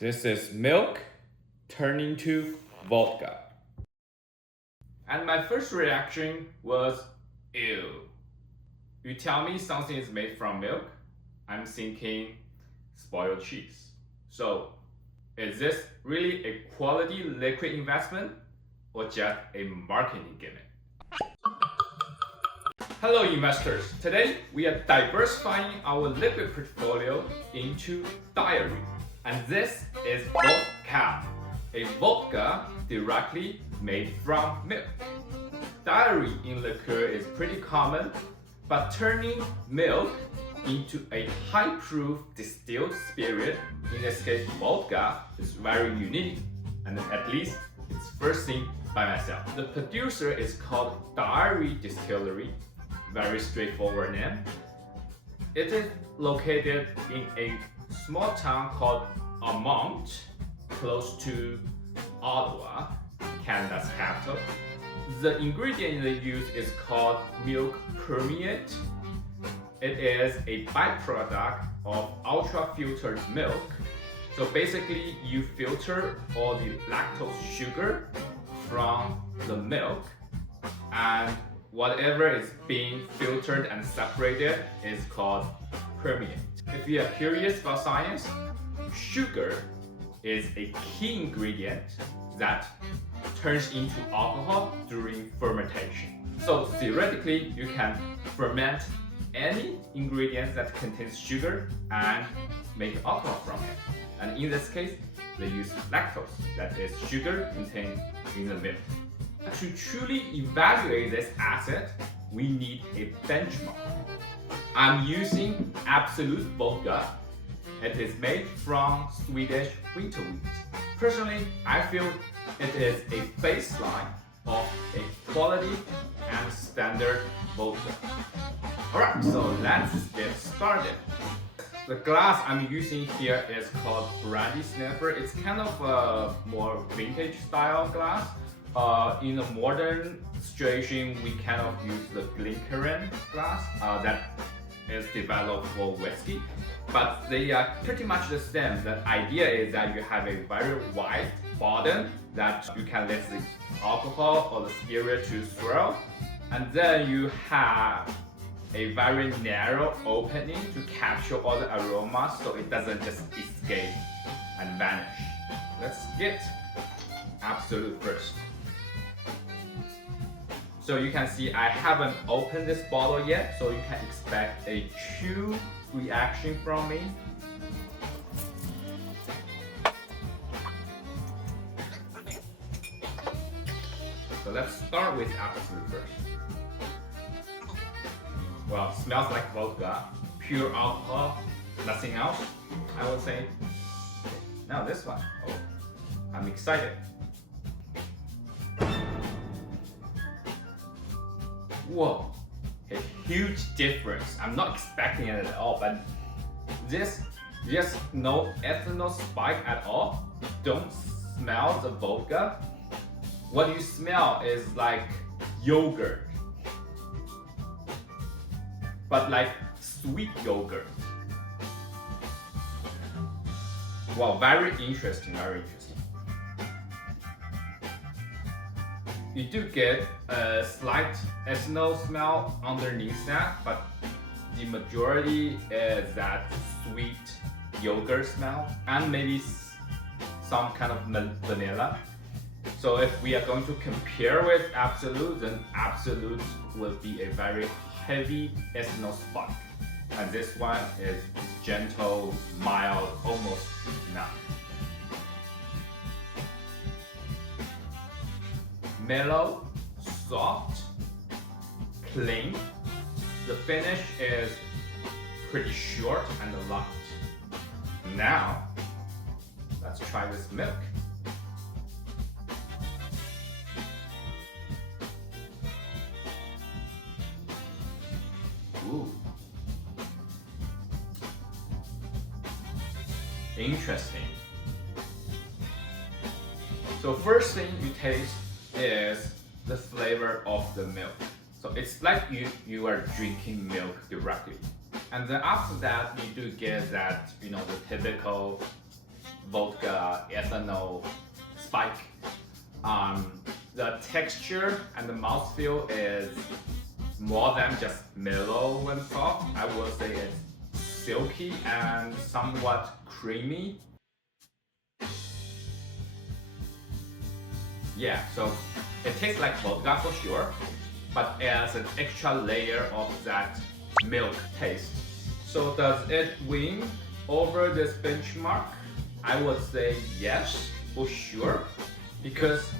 This is milk turning to vodka. And my first reaction was, ew. You tell me something is made from milk, I'm thinking spoiled cheese. So, is this really a quality liquid investment or just a marketing gimmick? Hello investors, today we are diversifying our liquid portfolio into dairy. And this is Vodkow, a vodka directly made from milk. Dairy in liquor is pretty common, but turning milk into a high-proof distilled spirit, in this case vodka, is very unique, and at least it's first seen by myself. The producer is called Dairy Distillery, very straightforward name. It is located in a small town called Almonte, close to Ottawa, Canada's capital. The ingredient they use is called milk permeate. It is a byproduct of ultra-filtered milk. So basically, you filter all the lactose sugar from the milk, and whatever is being filtered and separated is called permeate. If you are curious about science, sugar is a key ingredient that turns into alcohol during fermentation. So theoretically, you can ferment any ingredient that contains sugar and make alcohol from it. And in this case, they use lactose, that is sugar contained in the milk. To truly evaluate this asset, we need a benchmark. I'm using Absolut Vodka. It is made from Swedish winter wheat. Personally, I feel it is a baseline of a quality and standard vodka. Alright, so let's get started. The glass I'm using here is called Brandy Sniffer. It's kind of a more vintage style glass. In a modern situation, we kind of use the Glencairn glass that is developed for whiskey, but they are pretty much the same. The idea is that you have a very wide bottom that you can let the alcohol or the spirit to swirl, and then you have a very narrow opening to capture all the aromas so it doesn't just escape and vanish. Let's get Absolut first. So you can see I haven't opened this bottle yet, so you can expect a chew reaction from me. So let's start with Absolut first. Well, it smells like vodka, pure alcohol, nothing else, I would say. Now this one, oh, I'm excited. Whoa, a huge difference. I'm not expecting it at all, but this, just no ethanol spike at all. Don't smell the vodka. What you smell is like yogurt, but like sweet yogurt. Wow, very interesting, very interesting. You do get a slight ethanol smell underneath that, but the majority is that sweet yogurt smell and maybe some kind of vanilla. So if we are going to compare with Absolut, then Absolut will be a very heavy ethanol spike. And this one is gentle, mild, almost none. Mellow, soft, clean. The finish is pretty short and light. Now, let's try this milk. Ooh. Interesting. So first thing you taste is the flavor of the milk. So it's like you are drinking milk directly. And then after that, you do get that, the typical vodka, ethanol, spike. The texture and the mouthfeel is more than just mellow and soft. I will say it's silky and somewhat creamy. Yeah, so it tastes like vodka for sure, but it has an extra layer of that milk taste. So does it win over this benchmark? I would say yes, for sure, because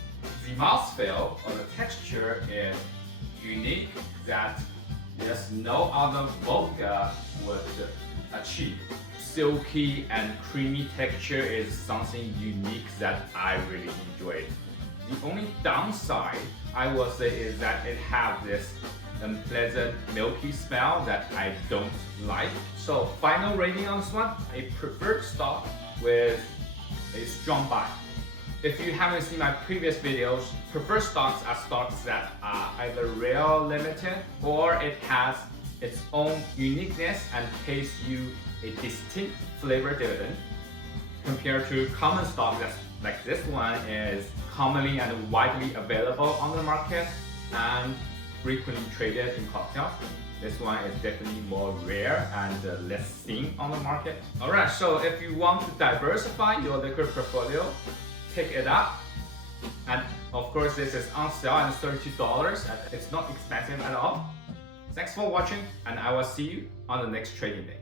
the mouthfeel or the texture is unique that there's no other vodka would achieve. Silky and creamy texture is something unique that I really enjoyed. The only downside I will say is that it has this unpleasant milky smell that I don't like. So final rating on this one, I prefer to start with a strong buy. If you haven't seen my previous videos, preferred stocks are stocks that are either rare or limited, or it has its own uniqueness and pays you a distinct flavor dividend, compared to common stock that's like this one is commonly and widely available on the market and frequently traded in cocktails. This one is definitely more rare and less seen on the market. Alright, so if you want to diversify your liquor portfolio, pick it up. And of course this is on sale at $32 and it's not expensive at all. Thanks for watching and I will see you on the next trading day.